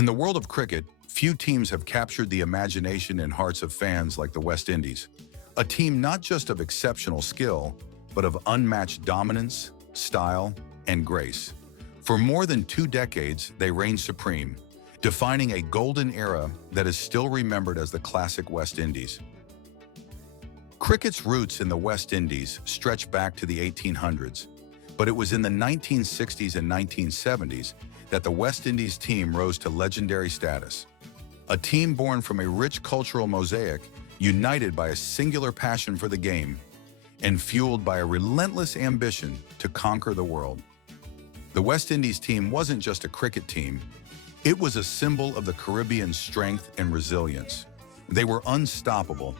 In the world of cricket, few teams have captured the imagination and hearts of fans like the West Indies. A team not just of exceptional skill, but of unmatched dominance, style, and grace. For more than 2 decades, they reigned supreme, defining a golden era that is still remembered as the classic West Indies. Cricket's roots in the West Indies stretch back to the 1800s, but it was in the 1960s and 1970s that the West Indies team rose to legendary status. A team born from a rich cultural mosaic, united by a singular passion for the game, and fueled by a relentless ambition to conquer the world. The West Indies team wasn't just a cricket team, it was a symbol of the Caribbean's strength and resilience. They were unstoppable,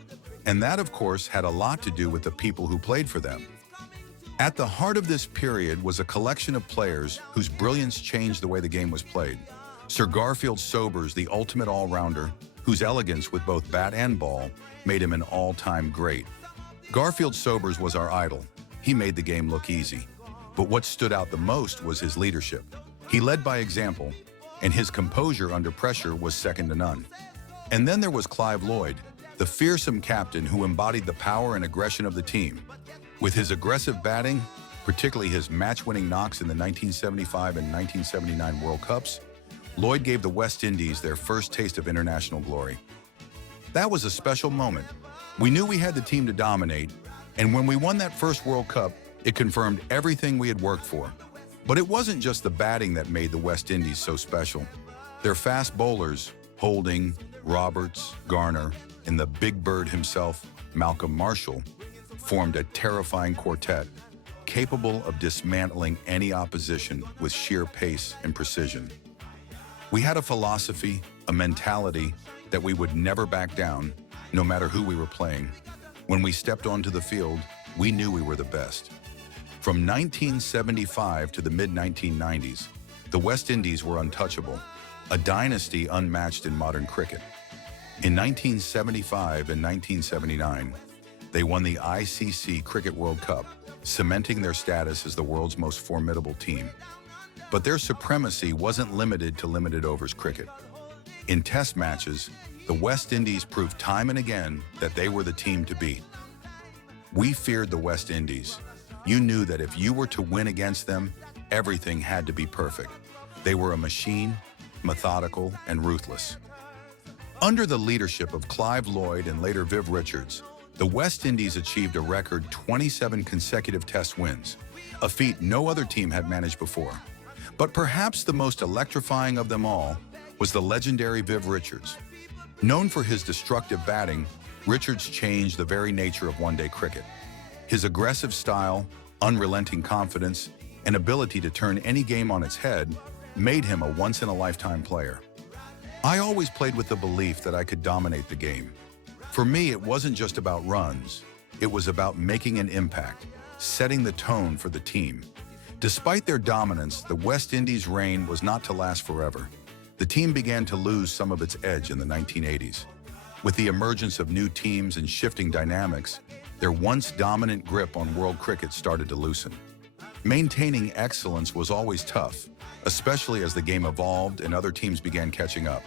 and that, of course, had a lot to do with the people who played for them. At the heart of this period was a collection of players whose brilliance changed the way the game was played. Sir Garfield Sobers, the ultimate all-rounder, whose elegance with both bat and ball made him an all-time great. Garfield Sobers was our idol. He made the game look easy. But what stood out the most was his leadership. He led by example, and his composure under pressure was second to none. And then there was Clive Lloyd, the fearsome captain who embodied the power and aggression of the team. With his aggressive batting, particularly his match-winning knocks in the 1975 and 1979 World Cups, Lloyd gave the West Indies their first taste of international glory. That was a special moment. We knew we had the team to dominate, and when we won that first World Cup, it confirmed everything we had worked for. But it wasn't just the batting that made the West Indies so special. Their fast bowlers, Holding, Roberts, Garner, and the big bird himself, Malcolm Marshall, formed a terrifying quartet, capable of dismantling any opposition with sheer pace and precision. We had a philosophy, a mentality, that we would never back down, no matter who we were playing. When we stepped onto the field, we knew we were the best. From 1975 to the mid-1990s, the West Indies were untouchable, a dynasty unmatched in modern cricket. In 1975 and 1979, they won the ICC Cricket World Cup, cementing their status as the world's most formidable team. But their supremacy wasn't limited to limited overs cricket. In test matches, the West Indies proved time and again that they were the team to beat. We feared the West Indies. You knew that if you were to win against them, everything had to be perfect. They were a machine, methodical, and ruthless. Under the leadership of Clive Lloyd and later Viv Richards, the West Indies achieved a record 27 consecutive test wins, a feat no other team had managed before. But perhaps the most electrifying of them all was the legendary Viv Richards. Known for his destructive batting, Richards changed the very nature of one-day cricket. His aggressive style, unrelenting confidence, and ability to turn any game on its head made him a once-in-a-lifetime player. I always played with the belief that I could dominate the game. For me, it wasn't just about runs. It was about making an impact, setting the tone for the team. Despite their dominance, the West Indies' reign was not to last forever. The team began to lose some of its edge in the 1980s. With the emergence of new teams and shifting dynamics, their once dominant grip on world cricket started to loosen. Maintaining excellence was always tough, especially as the game evolved and other teams began catching up.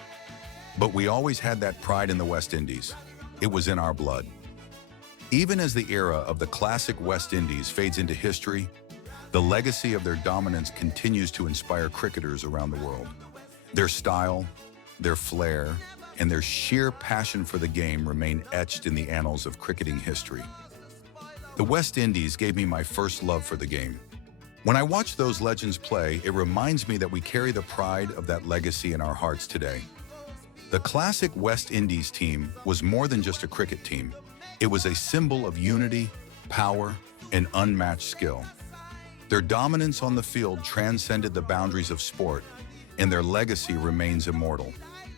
But we always had that pride in the West Indies. It was in our blood. Even as the era of the classic West Indies fades into history, the legacy of their dominance continues to inspire cricketers around the world. Their style, their flair, and their sheer passion for the game remain etched in the annals of cricketing history. The West Indies gave me my first love for the game. When I watch those legends play, it reminds me that we carry the pride of that legacy in our hearts today. The classic West Indies team was more than just a cricket team. It was a symbol of unity, power, and unmatched skill. Their dominance on the field transcended the boundaries of sport, and their legacy remains immortal.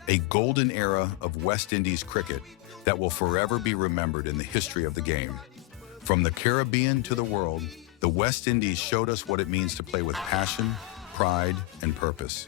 A golden era of West Indies cricket that will forever be remembered in the history of the game. From the Caribbean to the world, the West Indies showed us what it means to play with passion, pride, and purpose.